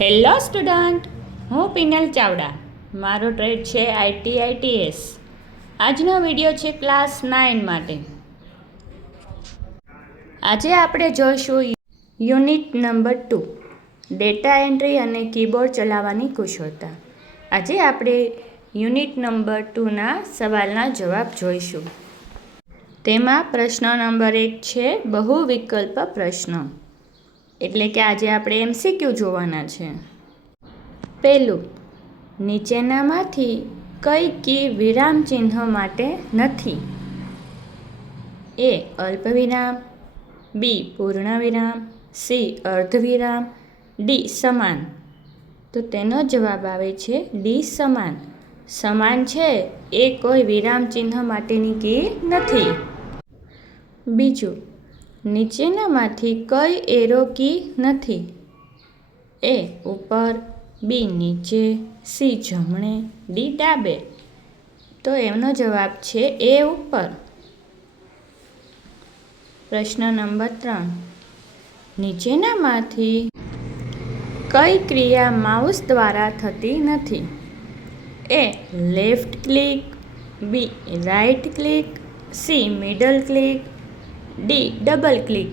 Hello student, હું penal Chavda. મારો trade છે ITITS. આજનો વિડીયો છે ક્લાસ 9 માટે. આજે આપણે જોઈશું યુનિટ નંબર 2, ડેટા એન્ટ્રી અને કીબોર્ડ ચલાવવાની કુશળતા. આજે આપણે યુનિટ નંબર 2ના સવાલના જવાબ જોઈશું. તેમાં પ્રશ્ન નંબર 1 છે બહુ વિકલ્પ પ્રશ્ન, એટલે કે આજે આપણે MCQ જોવાના છે. પહેલું, નીચેનામાંથી કઈ કી વિરામ ચિહ્ન માટે નથી? A. અલ્પવિરામ, B. પૂર્ણવિરામ, C. અર્ધવિરામ, D. સમાન. તો તેનો જવાબ આવે છે D. સમાન. સમાન છે એ કોઈ વિરામ ચિહ્ન માટેની કી નથી. બીજું, નીચેનામાંથી કઈ એરો કી નથી? A. ઉપર, B. નીચે, C. જમણે, D. ડાબે. તો એનો જવાબ છે A. ઉપર. પ્રશ્ન નંબર 3, નીચેનામાંથી કઈ ક્રિયા માઉસ દ્વારા થતી નથી? A. Left click, B. Right click, C. Middle click, D. Double click.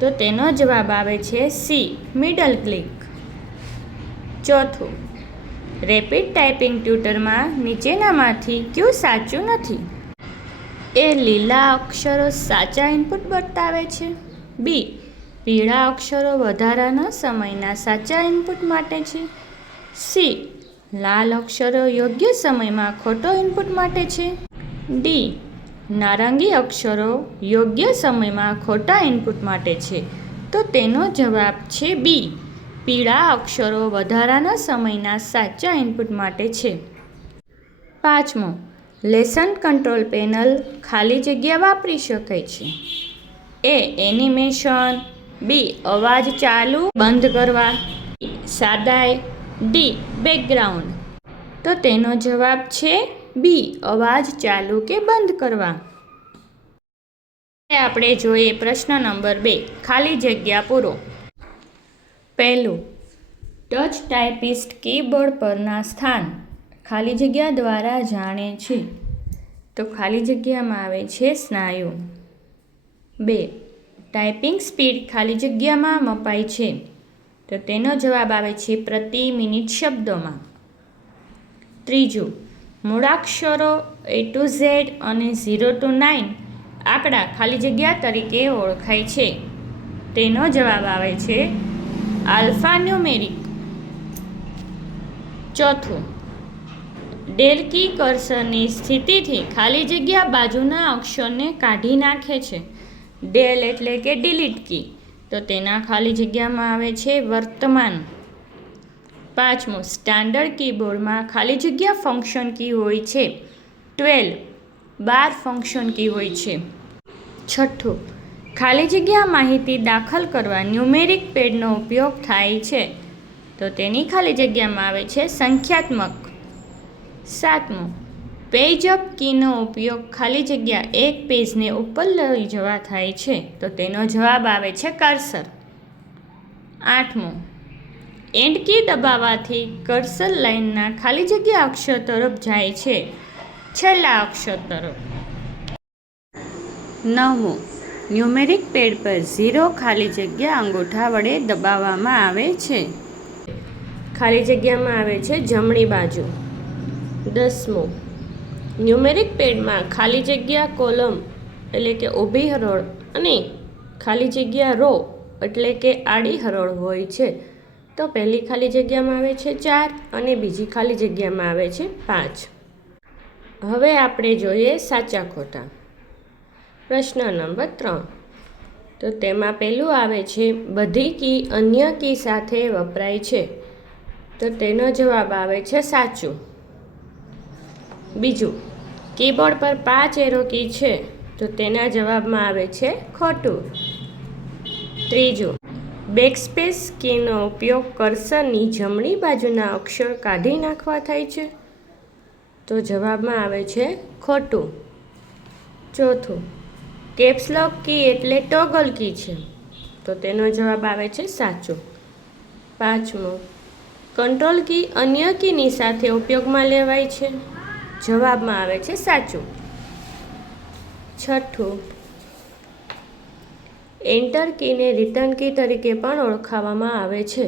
તો તેનો જવાબ આવે છે C. Middle click. ચોથું, રેપિડ ટાઈપિંગ ટ્યુટરમાં નીચેનામાંથી કયું સાચું નથી? A. લીલા અક્ષરો સાચા ઇનપુટ બતાવે છે, B. પીળા અક્ષરો વધારાના સમયના સાચા ઇનપુટ માટે છે, C. લાલ અક્ષરો યોગ્ય સમયમાં ખોટો ઇનપુટ માટે છે, D. નારંગી અક્ષરો યોગ્ય સમયમાં ખોટા ઇનપુટ માટે છે. તો તેનો જવાબ છે B. પીળા અક્ષરો વધારાના સમયના સાચા ઇનપુટ માટે છે. પાંચમો, લેસન કંટ્રોલ પેનલ ખાલી જગ્યા વાપરી શકાય છે. A. Animation, B. અવાજ ચાલુ બંધ કરવા, C. સાદાઈ, D. બેકગ્રાઉન્ડ. તો તેનો જવાબ છે B. અવાજ ચાલુ કે બંધ કરવા. આપણે જોઈએ પ્રશ્ન નંબર 2, ખાલી જગ્યા પૂરો. પહેલું, ટચ ટાઈપિસ્ટ કીબોર્ડ પરના સ્થાન ખાલી જગ્યા દ્વારા જાણે છે. તો ખાલી જગ્યામાં આવે છે સ્નાયુ. 2. ટાઈપિંગ સ્પીડ ખાલી જગ્યામાં મપાય છે. તો તેનો જવાબ આવે છે પ્રતિ મિનિટ શબ્દોમાં. ત્રીજું, મૂળાક્ષરો A to Z અને 0 to 9 આંકડા ખાલી જગ્યા તરીકે ઓળખાય છે. તેનો જવાબ આવે છે આલ્ફા ન્યુમેરિક. ચોથું, ડેલ કી કર્સરની સ્થિતિથી ખાલી જગ્યા બાજુના અક્ષરને કાઢી નાખે છે. ડેલ એટલે કે ડિલીટ કી. તો તેના ખાલી જગ્યામાં આવે છે વર્તમાન. પાંચમું, સ્ટાન્ડર્ડ કીબોર્ડમાં ખાલી જગ્યા ફંક્શન કી હોય છે 12 ફંક્શન કી હોય છે. છઠ્ઠું, ખાલી જગ્યા માહિતી દાખલ કરવા ન્યુમેરિક પેડનો ઉપયોગ થાય છે. તો તેની ખાલી જગ્યામાં આવે છે સંખ્યાત્મક. સાતમું, પેજ અપ કીનો ઉપયોગ ખાલી જગ્યા એક પેજને ઉપર લઈ જવા થાય છે. તો તેનો જવાબ આવે છે કર્સર. આઠમું, એન્ડ કી દબાવવાથી કર્સર લાઇનના ખાલી જગ્યા અક્ષર તરફ જાય છે, છેલ્લા અક્ષર તરફ. નવમું, ન્યુમેરિક પેડ પર 0 ખાલી જગ્યા અંગૂઠા વડે દબાવવામાં આવે છે. ખાલી જગ્યામાં આવે છે જમણી બાજુ. 10મું, ન્યુમેરિક પેડમાં ખાલી જગ્યા કોલમ એટલે કે ઊભી હરોળ અને ખાલી જગ્યા રો એટલે કે આડી હરોળ હોય છે. તો પહેલી ખાલી જગ્યામાં આવે છે 4 અને બીજી ખાલી જગ્યામાં આવે છે 5. હવે આપણે જોઈએ સાચા ખોટા. પ્રશ્ન નંબર 3, તો તેમાં પહેલું આવે છે બધી કી અન્ય કી સાથે વપરાય છે. તો તેનો જવાબ આવે છે સાચું. બીજું, કીબોર્ડ પર 5 એરો કી છે. તો તેના જવાબમાં આવે છે ખોટું. ત્રીજું, બેકસ્પેસ કીનો ઉપયોગ કર્સરની જમણી બાજુના અક્ષર કાઢી નાખવા થાય છે. તો જવાબમાં આવે છે ખોટું. ચોથું, કેપ્સલોક કી એટલે ટોગલ કી છે. તો તેનો જવાબ આવે છે સાચો. પાંચમો, કંટ્રોલ કી અન્ય કીની સાથે ઉપયોગમાં લેવાય છે? જવાબમાં આવે છે સાચું. છઠ્ઠું, એન્ટર કીને રિટર્ન કી તરીકે પણ ઓળખાવવામાં આવે છે,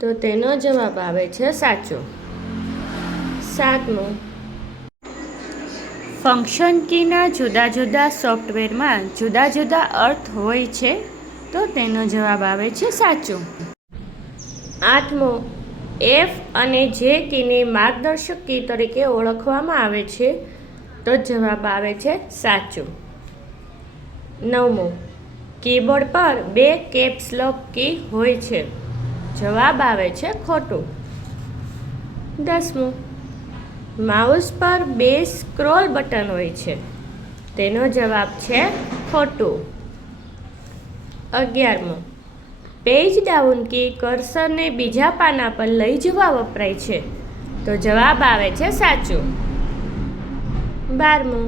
તો તેનો જવાબ આવે છે સાચો. સાતમું, ફંક્શન કીના જુદા જુદા સોફ્ટવેરમાં જુદા જુદા અર્થ હોય છે, તો તેનો જવાબ આવે છે સાચો. આઠમો, એફ અને જે કીને માર્ગદર્શક કી તરીકે ઓળખવામાં આવે છે, તો જવાબ આવે છે સાચો. નવમો, કીબોર્ડ પર 2 કેપ્સ લોક કી હોય છે, જવાબ આવે છે ખોટું. 10મો, માઉસ પર 2 સ્ક્રોલ બટન હોય છે, તેનો જવાબ છે ખોટું. 11મો, પેજ ડાઉન કી કર્સરને બીજા પાના પર લઈ જવા વપરાય છે, તો જવાબ આવે છે સાચું. 12મો,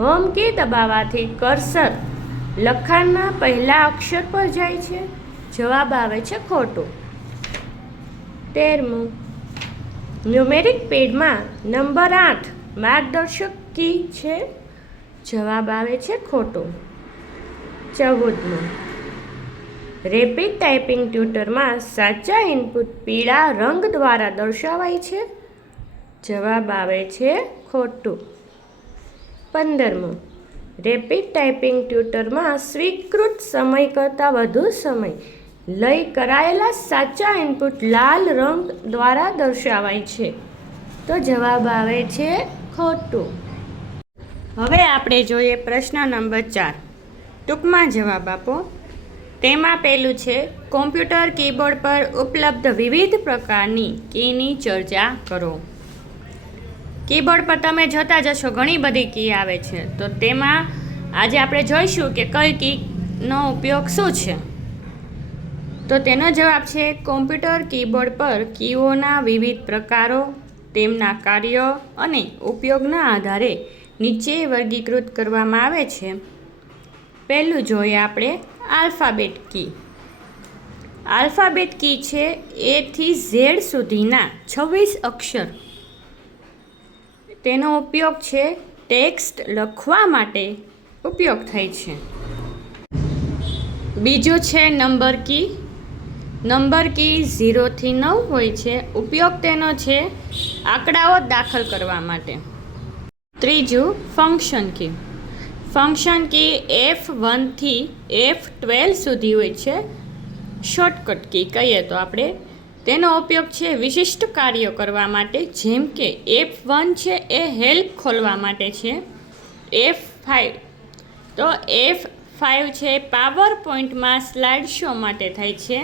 હોમ કી દબાવવાથી કર્સર લખાણના પહેલા અક્ષર પર જાય છે, જવાબ આવે છે ખોટું. 13મો, ન્યુમેરિક પેડમાં નંબર 8 માર્ગદર્શક કી છે, જવાબ આવે છે ખોટું. 14મો, રેપિડ ટાઈપિંગ ટ્યુટરમાં સાચા ઇનપુટ પીળા રંગ દ્વારા દર્શાવાય છે, જવાબ આવે છે ખોટું. 15મો, રેપિડ ટાઈપિંગ ટ્યુટરમાં સ્વીકૃત સમય કરતાં વધુ સમય લઈ કરાયેલા સાચા ઇનપુટ લાલ રંગ દ્વારા દર્શાવાય છે, તો જવાબ આવે છે ખોટું. હવે આપણે જોઈએ પ્રશ્ન નંબર 4. ટૂંકમાં જવાબ આપો. તેમાં પહેલું છે, કોમ્પ્યુટર કીબોર્ડ પર ઉપલબ્ધ વિવિધ પ્રકારની કીની ચર્ચા કરો. કીબોર્ડ પર તમે જોતા જશો ઘણી બધી કી આવે છે, તો તેમાં આજે આપણે જોઈશું કે કઈ કીનો ઉપયોગ શું છે. તો તેનો જવાબ છે, કોમ્પ્યુટર કીબોર્ડ પર કીઓના વિવિધ પ્રકારો, તેમના કાર્યો અને ઉપયોગના આધારે નીચે વર્ગીકૃત કરવામાં આવે છે. પહેલું જોઈએ આપણે આલ્ફાબેટ કી. આલ્ફાબેટ કી છે A થી Z સુધીના 26 અક્ષર. તેનો ઉપયોગ છે ટેક્સ્ટ લખવા માટે ઉપયોગ થાય છે. બીજું છે નંબર કી. નંબર કી 0 થી 9 હોય છે. ઉપયોગ તેનો છે આંકડાઓ દાખલ કરવા માટે. ત્રીજું ફંક્શન કી. ફંક્શન કી F1 થી F12 સુધી હોય છે. શોર્ટકટ કી કહીએ તો આપણે તેનો ઉપયોગ છે વિશિષ્ટ કાર્યો કરવા માટે, જેમ કે F1 છે એ હેલ્પ ખોલવા માટે છે. F5 તો F5 છે પાવર પોઈન્ટમાં સ્લાઇડ શો માટે થાય છે.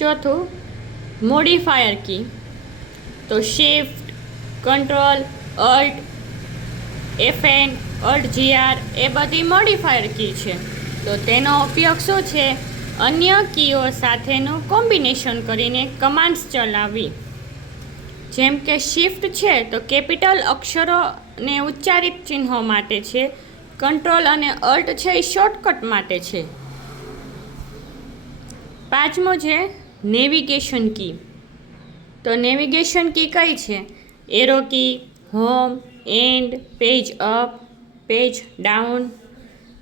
ચોથું મોડિફાયર કી. તો shift, control, Alt, FN, Alt GR એ બધી મોડિફાયર કી છે. તો તેનો ઉપયોગ શું છે? અન્ય કીઓ સાથેનું કોમ્બિનેશન કરીને કમાન્ડ્સ ચલાવવી. જેમ કે શિફ્ટ છે તો કેપિટલ અક્ષરોને ઉચ્ચારિત ચિહ્નો માટે છે. કંટ્રોલ અને અલ્ટ છે એ શોર્ટકટ માટે છે. પાંચમો છે નેવિગેશન કી. તો નેવિગેશન કી કઈ છે? Arrow key, home, end, page up, page down.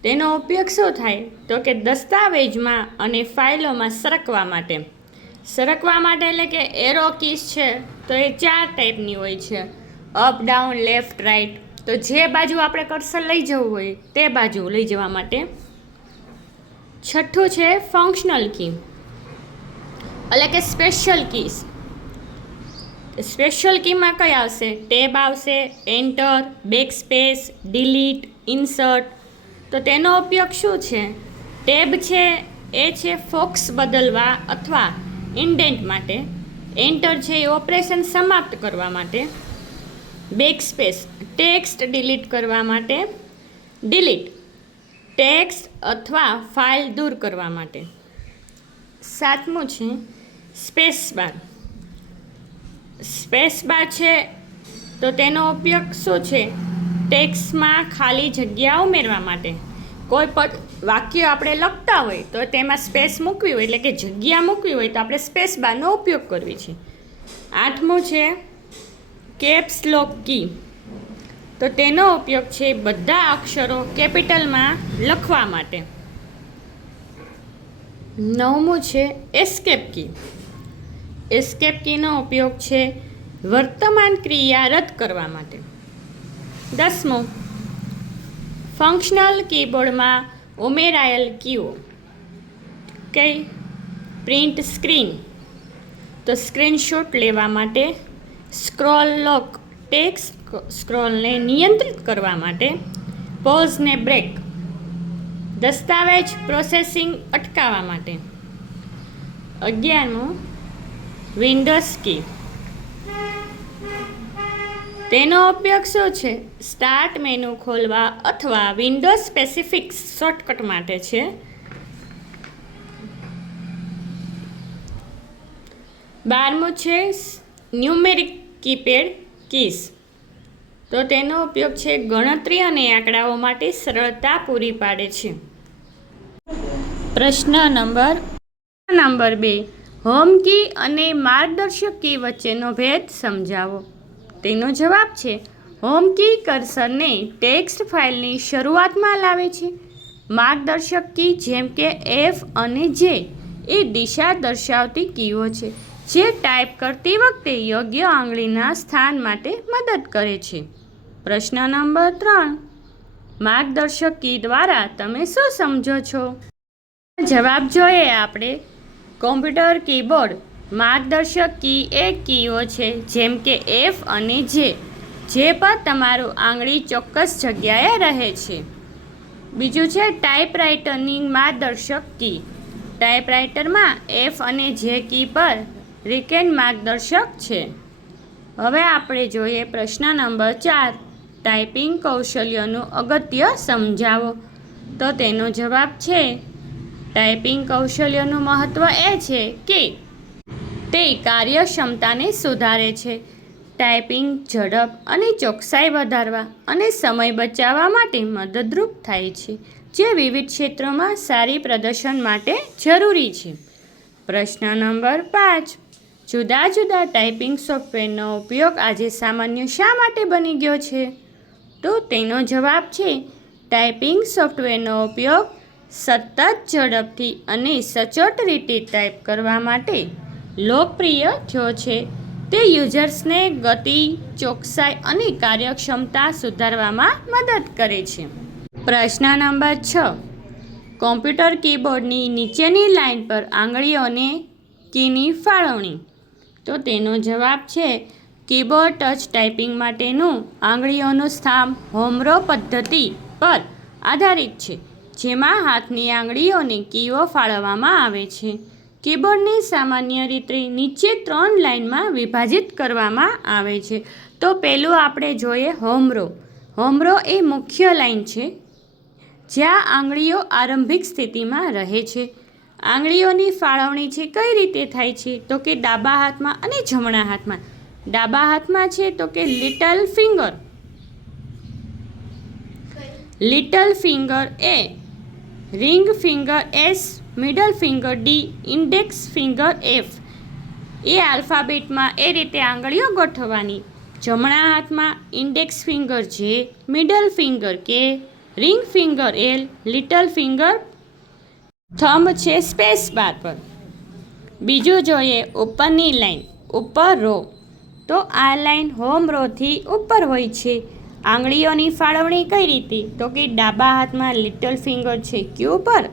તેનો ઉપયોગ શું થાય? તો કે દસ્તાવેજમાં અને ફાઇલોમાં સરકવા માટે. સરકવા માટે એટલે કે એરો કીઝ છે તો એ 4 ટાઈપની હોય છે: અપ, ડાઉન, લેફ્ટ, રાઈટ. તો જે બાજુ આપણે કર્સર લઈ જવું હોય તે બાજુ લઈ જવા માટે. છઠ્ઠું છે ફંક્શનલ કી એટલે કે સ્પેશિયલ કીઝ. સ્પેશિયલ કીમાં કઈ આવશે? ટેબ આવશે, એન્ટર, બેકસ્પેસ, ડિલીટ, ઇન્સર્ટ. તો તેનો ઉપયોગ શું છે? ટેબ છે એ છે ફોક્સ બદલવા અથવા ઇન્ડેન્ટ માટે. એન્ટર છે એ ઓપરેશન સમાપ્ત કરવા માટે. બેકસ્પેસ ટેક્સ્ટ ડિલીટ કરવા માટે. ડિલીટ ટેક્સ્ટ અથવા ફાઇલ દૂર કરવા માટે. સાતમું છે સ્પેસ બાર. સ્પેસ બાર છે તો તેનો ઉપયોગ શું છે? ટેક્સ્ટમાં ખાલી જગ્યા ઉમેરવા માટે. કોઈ પણ વાક્ય આપણે લખતા હોય તો તેમાં સ્પેસ મૂકવી હોય એટલે કે જગ્યા મૂકવી હોય તો આપણે સ્પેસ બારનો ઉપયોગ કરવી છે. 8મું છે કેપ્સ લોક કી, તો તેનો ઉપયોગ છે બધા અક્ષરો કેપિટલમાં લખવા માટે. 9મું છે એસ્કેપ કી. એસ્કેપ કીનો ઉપયોગ છે વર્તમાન ક્રિયા રદ કરવા માટે. 10મું ફંક્શનલ કીબોર્ડમાં ઉમેરાયેલ કીઓ. કઈ? પ્રિન્ટ સ્ક્રીન, તો સ્ક્રીનશોટ લેવા માટે. સ્ક્રોલ લોક, ટેક્સ્ટ સ્ક્રોલને નિયંત્રિત કરવા માટે. પોઝ ને બ્રેક, દસ્તાવેજ પ્રોસેસિંગ અટકાવવા માટે. 11મું વિન્ડોઝ કી. તેનો ઉપયોગ શું છે? સ્ટાર્ટ મેનુ ખોલવા અથવા વિન્ડોઝ સ્પેસિફિક શોર્ટકટ માટે છે. 12મું છે ન્યુમેરિક કીપેડ કીઝ, તો તેનો ઉપયોગ છે ગણતરી અને આંકડાઓ માટે સરળતા પૂરી પાડે છે. પ્રશ્ન નંબર 2, હોમ કી અને માર્ગદર્શક કી વચ્ચેનો ભેદ સમજાવો. તેનો જવાબ છે હોમ કી કર્સરને ટેક્સ્ટ ફાઇલની શરૂઆતમાં લાવે છે. માર્ગદર્શક કી જેમ કે F અને J એ દિશા દર્શાવતી કીઓ છે જે ટાઈપ કરતી વખતે યોગ્ય આંગળીના સ્થાન માટે મદદ કરે છે. પ્રશ્ન નંબર 3, માર્ગદર્શક કી દ્વારા તમે શું સમજો છો? જવાબ જોઈએ આપણે. કોમ્પ્યુટર કીબોર્ડ માર્ગદર્શક કી એ કીઓ છે જેમ કે F અને J જે પર તમારું આંગળી ચોક્કસ જગ્યાએ રહે છે. બીજું છે ટાઈપરાઇટરની માર્ગદર્શક કી. ટાઈપરાઇટરમાં F અને J કી પર રીકેન માર્ગદર્શક છે. હવે આપણે જોઈએ પ્રશ્ન નંબર 4, ટાઈપિંગ કૌશલ્યનું અગત્ય સમજાવો. તો તેનો જવાબ છે ટાઈપિંગ કૌશલ્યનું મહત્ત્વ એ છે કે તે કાર્યક્ષમતાને સુધારે છે. ટાઈપિંગ ઝડપ અને ચોકસાઈ વધારવા અને સમય બચાવવા માટે મદદરૂપ થાય છે જે વિવિધ ક્ષેત્રોમાં સારી પ્રદર્શન માટે જરૂરી છે. પ્રશ્ન નંબર 5, જુદા જુદા ટાઈપિંગ સોફ્ટવેરનો ઉપયોગ આજે સામાન્ય શા માટે બની ગયો છે? તો તેનો જવાબ છે ટાઈપિંગ સોફ્ટવેરનો ઉપયોગ સતત ઝડપથી અને સચોટ રીતે ટાઈપ કરવા માટે લોકપ્રિય થયો છે. તે યુઝર્સને ગતિ, ચોકસાઈ અને કાર્યક્ષમતા સુધારવામાં મદદ કરે છે. પ્રશ્ન નંબર 6, કોમ્પ્યુટર કીબોર્ડની નીચેની લાઇન પર આંગળીઓને કીની ફાળવણી. તો તેનો જવાબ છે કીબોર્ડ ટચ ટાઈપિંગ માટેનું આંગળીઓનું સ્થાન હોમ રો પદ્ધતિ પર આધારિત છે જેમાં હાથની આંગળીઓને કીઓ ફાળવવામાં આવે છે. કીબોર્ડને સામાન્ય રીતે નીચે 3 લાઇનમાં વિભાજિત કરવામાં આવે છે. તો પહેલું આપણે જોઈએ હોમ રો. હોમ રો એ મુખ્ય લાઇન છે જ્યાં આંગળીઓ આરંભિક સ્થિતિમાં રહે છે. આંગળીઓની ફાળવણી છે કઈ રીતે થાય છે? તો કે ડાબા હાથમાં અને જમણા હાથમાં. ડાબા હાથમાં છે તો કે little finger A, ring finger S, middle finger D, index finger F. એ આલ્ફાબેટમાં એ રીતે આંગળીઓ ગોઠવવાની. જમણા હાથમાં index finger J, middle finger K, ring finger L, little finger thumb છે સ્પેસ બાર પર. બીજું જોઈએ ઉપરની લાઈન, ઉપર રો. તો આ લાઈન હોમ રોથી ઉપર હોય છે. આંગળીઓની ફાળવણી કઈ રીતે? તો કે ડાબા હાથમાં લિટલ ફિંગર છે Q પર,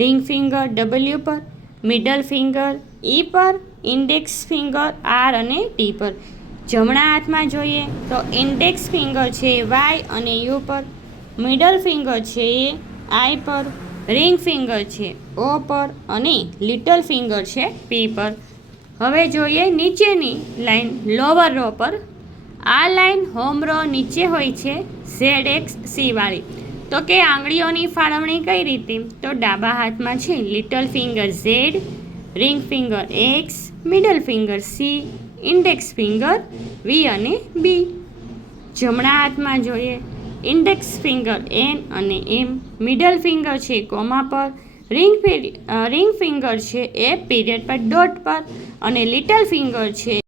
રિંગ ફિંગર W પર, મિડલ ફિંગર E પર, ઇન્ડેક્સ ફિંગર R અને T પર. જમણા હાથમાં જોઈએ તો ઇન્ડેક્સ ફિંગર છે Y અને U પર, મિડલ ફિંગર છે I પર, રિંગ ફિંગર છે O પર અને લિટલ ફિંગર છે P પર. હવે જોઈએ નીચેની લાઈન લોવર રો પર. આ લાઈન હોમ રો નીચે હોય છે ZXC વાળી. તો કે આંગળીઓની ફાળવણી કઈ રીતે? તો ડાબા હાથમાં છે little finger Z, ring finger X, middle finger C, index finger V અને B. જમણા હાથમાં જોઈએ ઇન્ડેક્સ ફિંગર એન અને એમ, મિડલ ફિંગર છે કોમા પર, રિંગ ફિંગર છે એ પીરિયડ પર ડોટ પર અને લિટલ ફિંગર છે.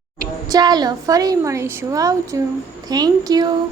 ચાલો ફરી મળીશું. આવજો. Thank you.